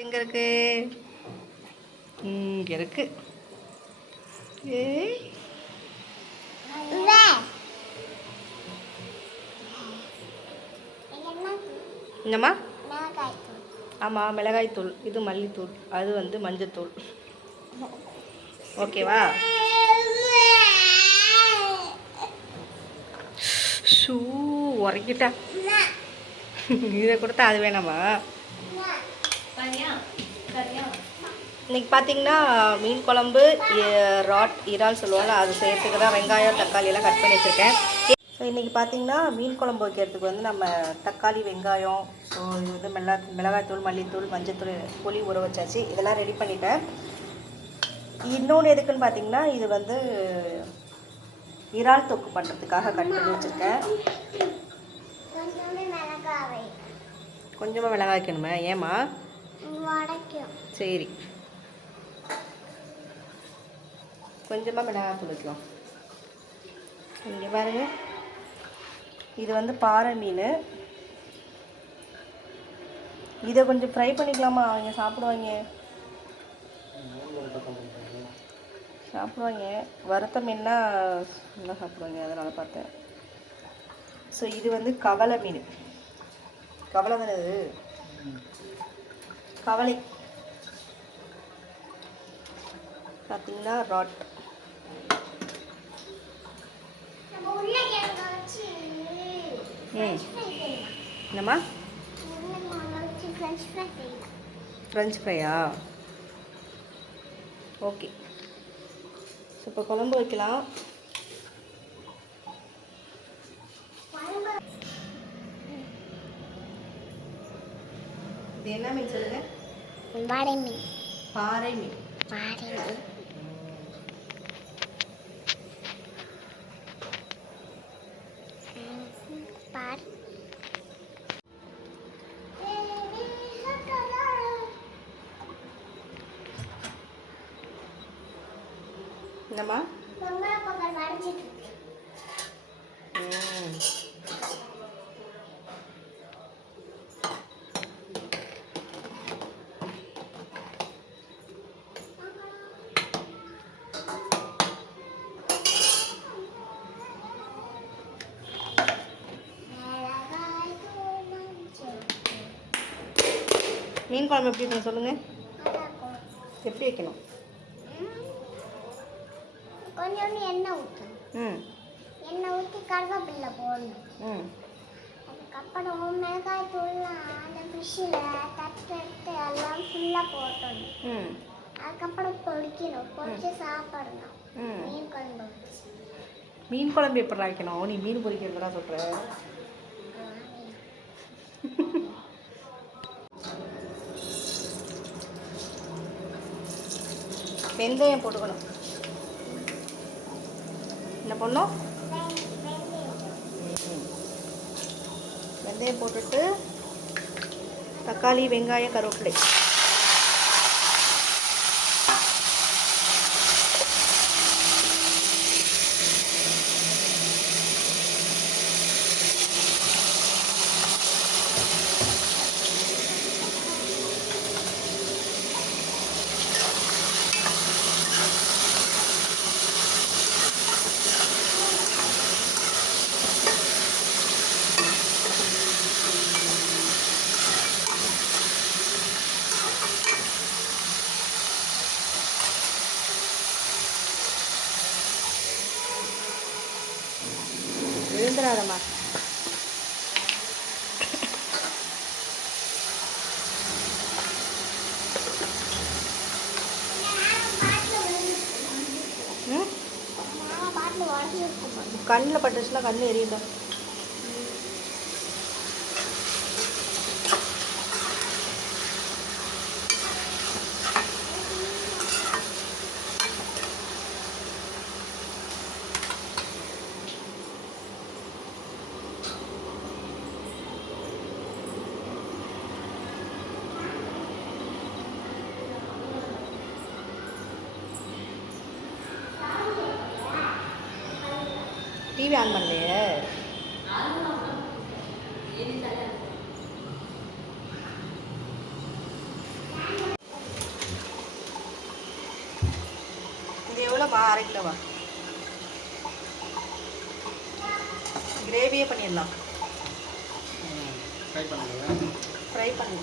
எங்கே இருக்கு? இங்கே இருக்கு. என்னம்மா? ஆமாம், மிளகாய்த்தூள். இது மல்லித்தூள், அது வந்து மஞ்சத்தூள். ஓகேவா? ஷூ உரைக்கிட்டா. இதை கொடுத்தா அது வேணாமா? இன்றைக்கி பார்த்தீங்கன்னா மீன் குழம்பு, இறால் சொல்லுவாங்க, அது செய்கிறதுக்கு தான் வெங்காயம் தக்காளியெல்லாம் கட் பண்ணி வச்சுருக்கேன். ஸோ இன்றைக்கி பார்த்தீங்கன்னா மீன் குழம்பு வைக்கிறதுக்கு வந்து நம்ம தக்காளி வெங்காயம், ஸோ இது வந்து மிளகாய்த்தூள் மல்லித்தூள் மஞ்சத்தூள் புளி ஊற வச்சாச்சு. இதெல்லாம் ரெடி பண்ணிட்டேன். இன்னொன்று எதுக்குன்னு பார்த்தீங்கன்னா இது வந்து இறால் தொக்கு பண்ணுறதுக்காக கட் பண்ணி வச்சுருக்கேன். கொஞ்சமாக மிளகாய் வைக்கணுமே? ஏம்மா? சரி, கொஞ்சமாக மிளகாய் வைக்கலாம். இங்கே பாருங்க, இது வந்து பாறை மீன். இதை கொஞ்சம் ஃப்ரை பண்ணிக்கலாமா? அவங்க சாப்பிடுவாங்க. வறுத்த மீன்னா நல்லா சாப்பிடுவாங்க, அதனால் பார்த்தேன். ஸோ இது வந்து கவலை மீன். கவலை தானே இது? கவலை பார்த்தீங்கன்னா ராட். என்னம்மா? ஃப்ரெஞ்ச் ஃப்ரையா? ஓகே. ஸோ இப்போ குழம்பு வைக்கலாம். இது என்ன மீன் சொல்லுங்க? பாறை மீன். பாறை மீன். பாறை மீன். என்னம்மா? மீன் குழம்பு எப்படி வைக்கணும் சொல்லுங்கள்? எப்படி வைக்கணும்? கொஞ்சம் எண்ணெய் ஊற்றணும். எண்ணெய் ஊற்றி கருவேப்பிலை போடணும். அதுக்கப்புறம் மிளகாய் தூள்லாம் அந்த ஃபிஷ்ஷில் தட்டு எல்லாம் ஃபுல்லாக போட்டணும். அதுக்கப்புறம் பொரிக்கணும். பொரிச்சு சாப்பிடணும். மீன் குழம்பு. மீன் குழம்பு எப்படி வைக்கணும்? நீ மீன் பொரிக்கிறதா சொல்கிற? வெந்தயம் போட்டுக்கணும். என்ன பண்ணணும்? வெந்தயம் போட்டுட்டு தக்காளி வெங்காயம் கருவேப்பிலை. எழுந்துடாதம்மா. கண்ணில் பட்டுச்சுன்னா கண்ணு எரியுதான். டிவி ஆன் பண்ணலையே? எவ்வளோமா? 1/2 கிலோவா? கிரேவியே பண்ணிடலாம். ஃப்ரை பண்ணி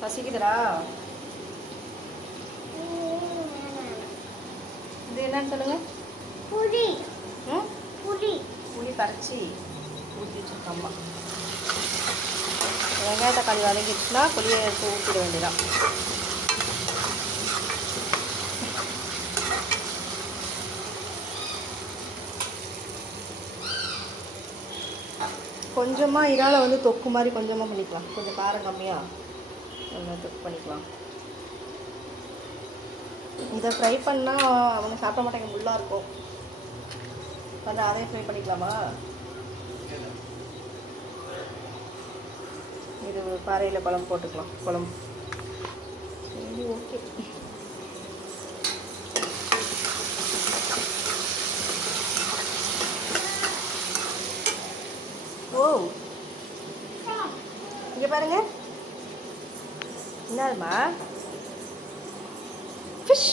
பசிக்குதுடா. இது என்னன்னு சொல்லுங்க. புளி. ம், புளி. புளி கரைச்சி ஊற்றி வச்சுருக்கோம்மா. வெங்காய தக்காளி வதங்கிடுச்சுன்னா புளியை எடுத்து ஊற்றிட வேண்டியதான். கொஞ்சமாக இறாலை வந்து தொக்கு மாதிரி கொஞ்சமாக பண்ணிக்கலாம். கொஞ்சம் காரம் கம்மியாக கொஞ்சம் தொக்கு பண்ணிக்கலாம். இதை ஃப்ரை பண்ணால் அவங்க சாப்பிட மாட்டாங்க, முள்ளாக இருக்கும். கொஞ்சம் அதையும் ஃப்ரை பண்ணிக்கலாமா? இது பாறையில் குழம்பு போட்டுக்கலாம். குழம்பு சரி, ஓகே. ஓ, இங்கே பாருங்க. என்னதுமா? ஃபிஷ்.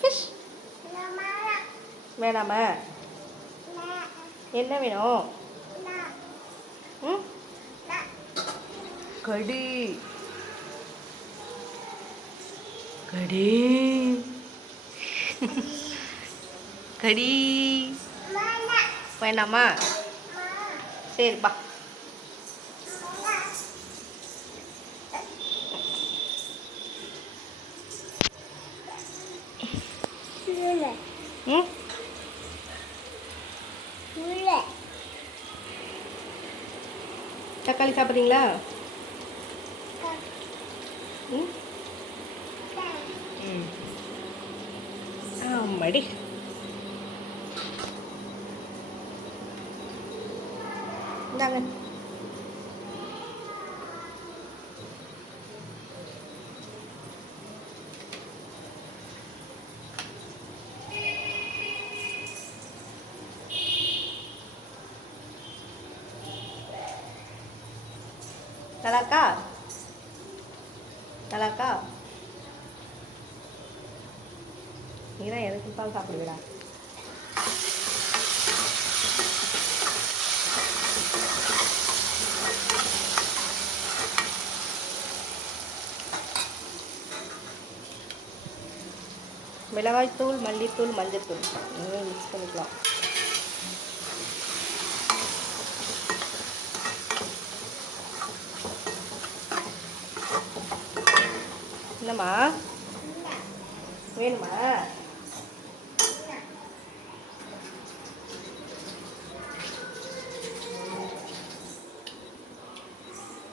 ஃபிஷ் வேணாமா? என்ன வேணும்? ம், கடி. கடி. கடி வேணாமா? சரிப்பா. ம், தக்காளி சாப்பிட்றீங்களா? ம், ம், ஆமாடி. இந்தாங்க. நல்லா இருக்கா? நல்லா இருக்கா? நீ தான் எது கொடுத்தாலும் சாப்பிடுவிடா. மிளகாய்த்தூள், மல்லித்தூள், மஞ்சத்தூள் மிக்ஸ் பண்ணிக்கலாம். என்னம்மா வேணுமா?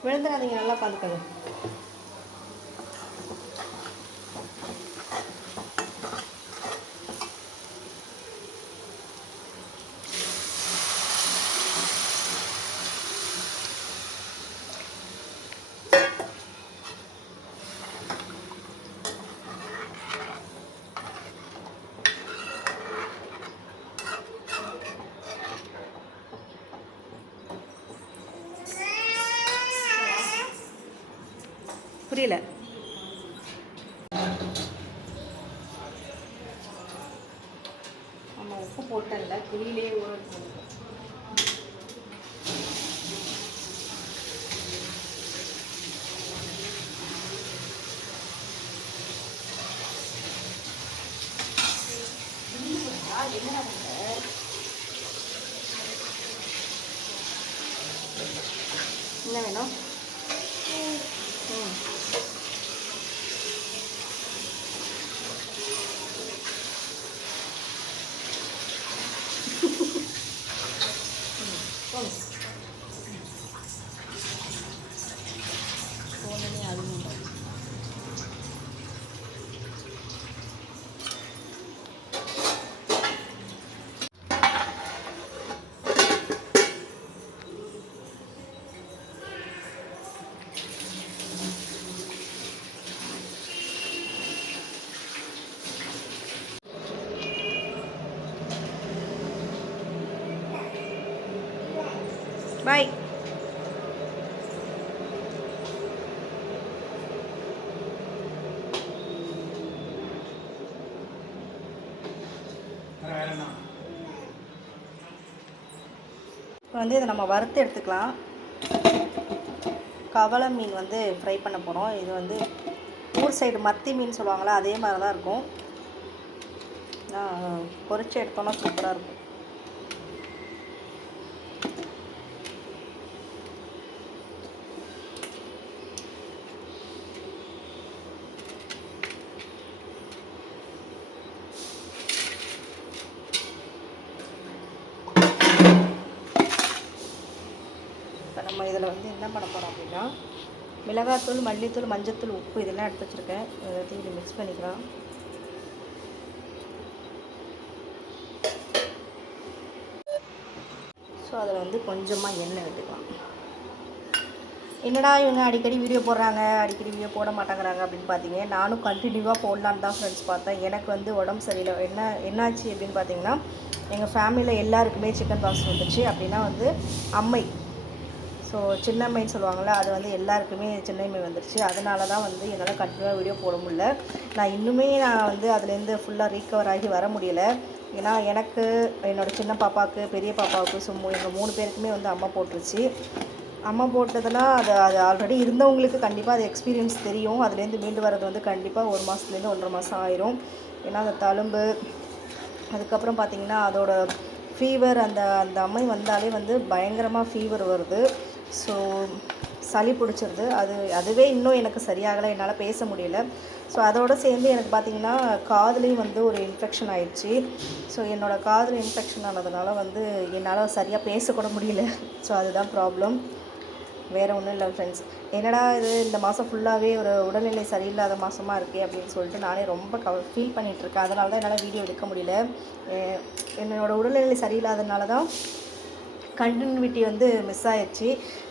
விழுந்துடாதீங்க, நல்லா பார்த்துக்கோங்க. புரியல. ஆமாம், உப்பு போட்டேன்ல, புளியிலே ஊற போட்டு. என்ன வேணும்? ம், பாய். இப்போ வந்து இதை நம்ம வறுத்து எடுத்துக்கலாம். கவள மீன் வந்து ஃப்ரை பண்ண போகிறோம். இது வந்து ஊர் சைடு மத்தி மீன் சொல்லுவாங்களா, அதே மாதிரி தான் இருக்கும். பொரிச்சு எடுத்தோன்னா சூப்பராக இருக்கும். இப்போ நம்ம இதில் வந்து என்ன பண்ண போகிறோம் அப்படின்னா, மிளகாத்தூள், மல்லித்தூள், மஞ்சத்தூள், உப்பு இதெல்லாம் எடுத்து வச்சுருக்கேன். எல்லாத்தையும் இதில் மிக்ஸ் பண்ணிக்கலாம். ஸோ அதில் வந்து கொஞ்சமாக எண்ணெய் விட்டுக்கலாம். என்னடா இவங்க அடிக்கடி வீடியோ போடுறாங்க, அடிக்கடி வீடியோ போட மாட்டேங்கிறாங்க அப்படின்னு பார்த்தீங்க. நானும் கண்டினியூவாக போடலான்னு தான் ஃப்ரெண்ட்ஸ் பார்த்தேன். எனக்கு வந்து உடம்பு சரியில்லை. என்னாச்சு அப்படின்னு பார்த்தீங்கன்னா, எங்கள் ஃபேமிலியில் எல்லாருக்குமே சிக்கன் பாக்ஸ் வந்துச்சு. அப்படின்னா வந்து அம்மை, ஸோ சின்னம்மைன்னு சொல்லுவாங்கள்ல, அது வந்து எல்லாருக்குமே சின்னம்மை வந்துருச்சு. அதனால தான் வந்து என்னால் கண்டினியூவாக வீடியோ போட முடியல. நான் வந்து அதுலேருந்து ஃபுல்லாக ரீகவர் ஆகி வர முடியலை. ஏன்னா எனக்கு, என்னோடய சின்ன பாப்பாவுக்கு, பெரிய பாப்பாவுக்கு, எங்கள் 3 பேருக்குமே வந்து அம்மா போட்டுருச்சு. அம்மா போட்டதுன்னா அது ஆல்ரெடி இருந்தவங்களுக்கு கண்டிப்பாக அது எக்ஸ்பீரியன்ஸ் தெரியும். அதுலேருந்து மீண்டு வர்றது வந்து கண்டிப்பாக 1 மாதத்துலேருந்து 1.5 மாதம் ஆயிரும். ஏன்னா அந்த தழும்பு, அதுக்கப்புறம் பார்த்திங்கன்னா அதோட ஃபீவர், அந்த அம்மை வந்தாலே வந்து பயங்கரமாக ஃபீவர் வருது. ஸோ சளி பிடிச்சிருது. அதுவே இன்னும் எனக்கு சரியாகலை, என்னால் பேச முடியல. ஸோ அதோடு சேர்ந்து எனக்கு பார்த்திங்கன்னா காதுலேயும் வந்து ஒரு இன்ஃபெக்ஷன் ஆயிடுச்சு. ஸோ என்னோடய காதில் இன்ஃபெக்ஷன் ஆனதுனால வந்து என்னால் சரியாக பேசக்கூட முடியல. ஸோ அதுதான் ப்ராப்ளம், வேறு ஒன்றும் இல்லை ஃப்ரெண்ட்ஸ். என்னடா இது இந்த மாதம் ஃபுல்லாகவே ஒரு உடல்நிலை சரியில்லாத மாதமாக இருக்கே அப்படின்னு சொல்லிட்டு நானே ரொம்ப ஃபீல் பண்ணிகிட்ருக்கேன். அதனால தான் என்னால் வீடியோ எடுக்க முடியல. என்னோடய உடல்நிலை சரியில்லாதனால தான் கண்டினியூட்டி வந்து மிஸ் ஆயிடுச்சு.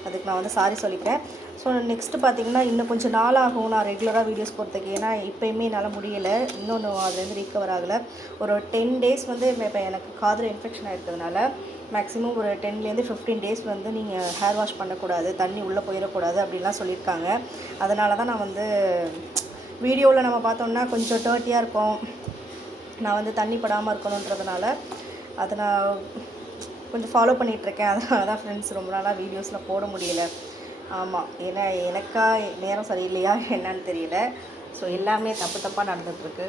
அதுக்கு நான் வந்து சாரி சொல்லிக்கிறேன். ஸோ நெக்ஸ்ட்டு பார்த்திங்கன்னா இன்னும் கொஞ்சம் நாள் ஆகும் நான் ரெகுலராக வீடியோஸ் போகிறதுக்கு. ஏன்னா இப்போயுமே என்னால் முடியலை, இன்னொன்று அதுலேருந்து ரீக்கவர் ஆகலை. ஒரு 10 டேஸ் வந்து இப்போ எனக்கு காதில் இன்ஃபெக்ஷன் ஆகிருக்கிறதுனால மேக்ஸிமம் ஒரு 10லேருந்து 15 டேஸ் வந்து நீங்கள் ஹேர் வாஷ் பண்ணக்கூடாது, தண்ணி உள்ளே போயிடக்கூடாது அப்படின்லாம் சொல்லியிருக்காங்க. அதனால தான் நான் வந்து வீடியோவில் நம்ம பார்த்தோம்னா கொஞ்சம் டர்ட்டியாக இருக்கும். நான் வந்து தண்ணி படாமல் இருக்கணுன்றதுனால அதை நான் கொஞ்சம் ஃபாலோ பண்ணிகிட்ருக்கேன். அதனால தான் ஃப்ரெண்ட்ஸ் ரொம்ப நாளாக வீடியோஸில் போட முடியல. ஆமாம், ஏன்னா எனக்கா நேரம் சரியில்லையா என்னன்னு தெரியல. ஸோ எல்லாமே தப்பாக நடந்துகிட்ருக்கு.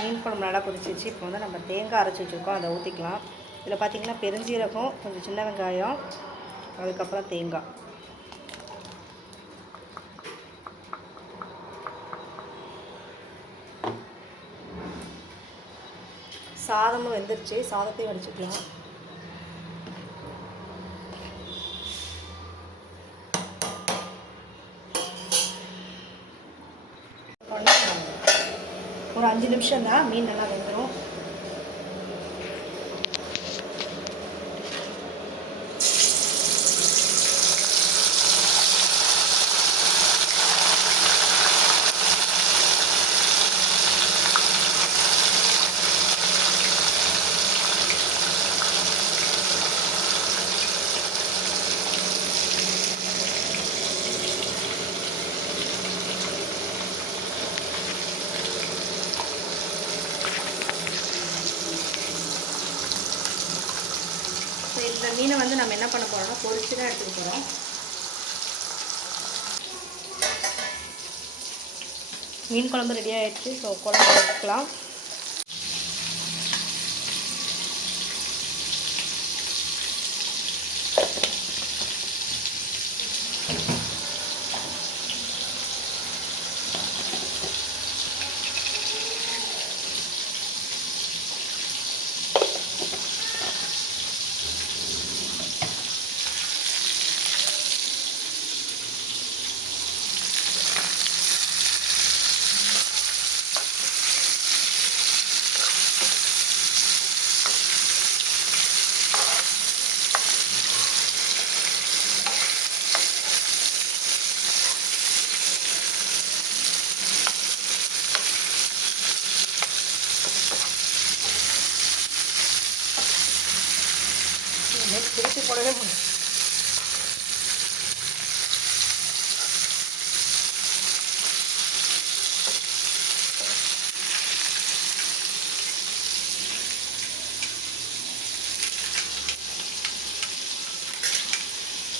மீன் குழம்பு நல்லா கொதிச்சிச்சு. இப்போ வந்து நம்ம தேங்காய் அரைச்சி வச்சுருக்கோம், அதை ஊற்றிக்கலாம். இதில் பார்த்திங்கன்னா பெருஞ்சீரகம், கொஞ்சம் சின்ன வெங்காயம், அதுக்கப்புறம் தேங்காய். சாதமும் வெந்துருச்சு, சாதத்தையும் வடிச்சுக்கலாம். ஒரு 5 நிமிஷம் தான், மீன் நல்லா வெந்துடும். இந்த மீனை வந்து நம்ம என்ன பண்ண போகிறோம்னா பொரிச்சு தான் எடுத்துக்க போகிறோம். மீன் குழம்பு ரெடி ஆகிடுச்சு. ஸோ குழம்பு எடுத்துக்கலாம். போடவே முடியும்.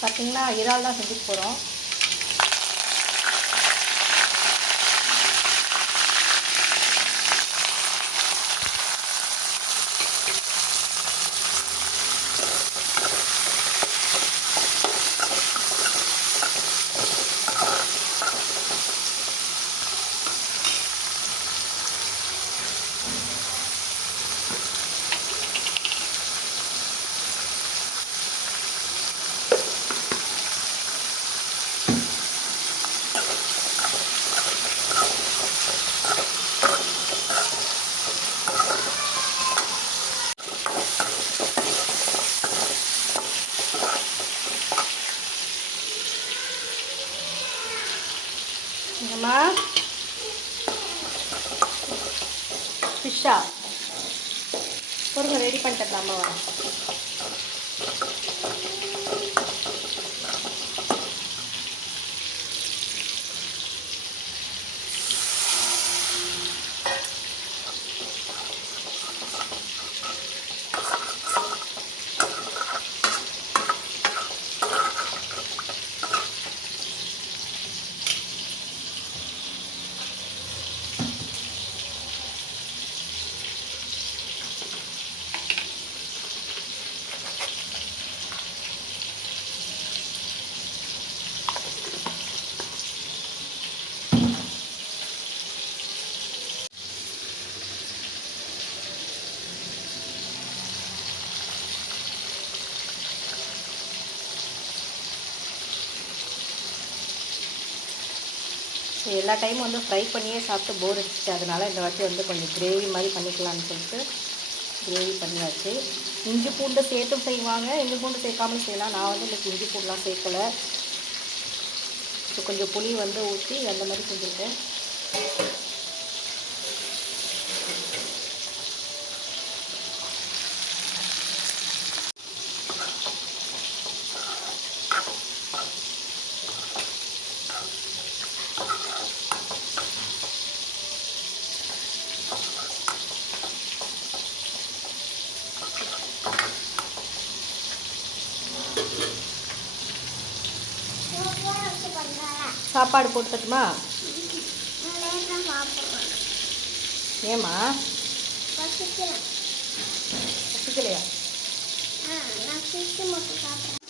பார்த்தீங்கன்னா இறால் தான் செஞ்சுட்டு போகிறோம். அம்மா ஃபிஷ்ஷா பொருங்க ரெடி பண்ணிட்டேன் அம்மா வரேன். எல்லா டைமும் வந்து ஃப்ரை பண்ணியே சாப்பிட்டு போர் அடிச்சிச்சு. அதனால் இந்த வாட்டி வந்து கொஞ்சம் கிரேவி மாதிரி பண்ணிக்கலாம்னு சொல்லிட்டு கிரேவி பண்ணியாச்சு. இஞ்சி பூண்டு சேர்த்தும் செய்வாங்க, இஞ்சி பூண்டு சேர்க்காமல் செய்யலாம். நான் வந்து இன்றைக்கி இஞ்சி பூண்டுலாம் சேர்க்கலை. ஸோ கொஞ்சம் புளி வந்து ஊற்றி அந்த மாதிரி செஞ்சுருக்கேன். சாப்பாடு போட்டு தட்டுமா? ஏம்மா பசிக்கலையா? நான் ஃபிஷ் மட்டும் சாப்பிட்றேன்.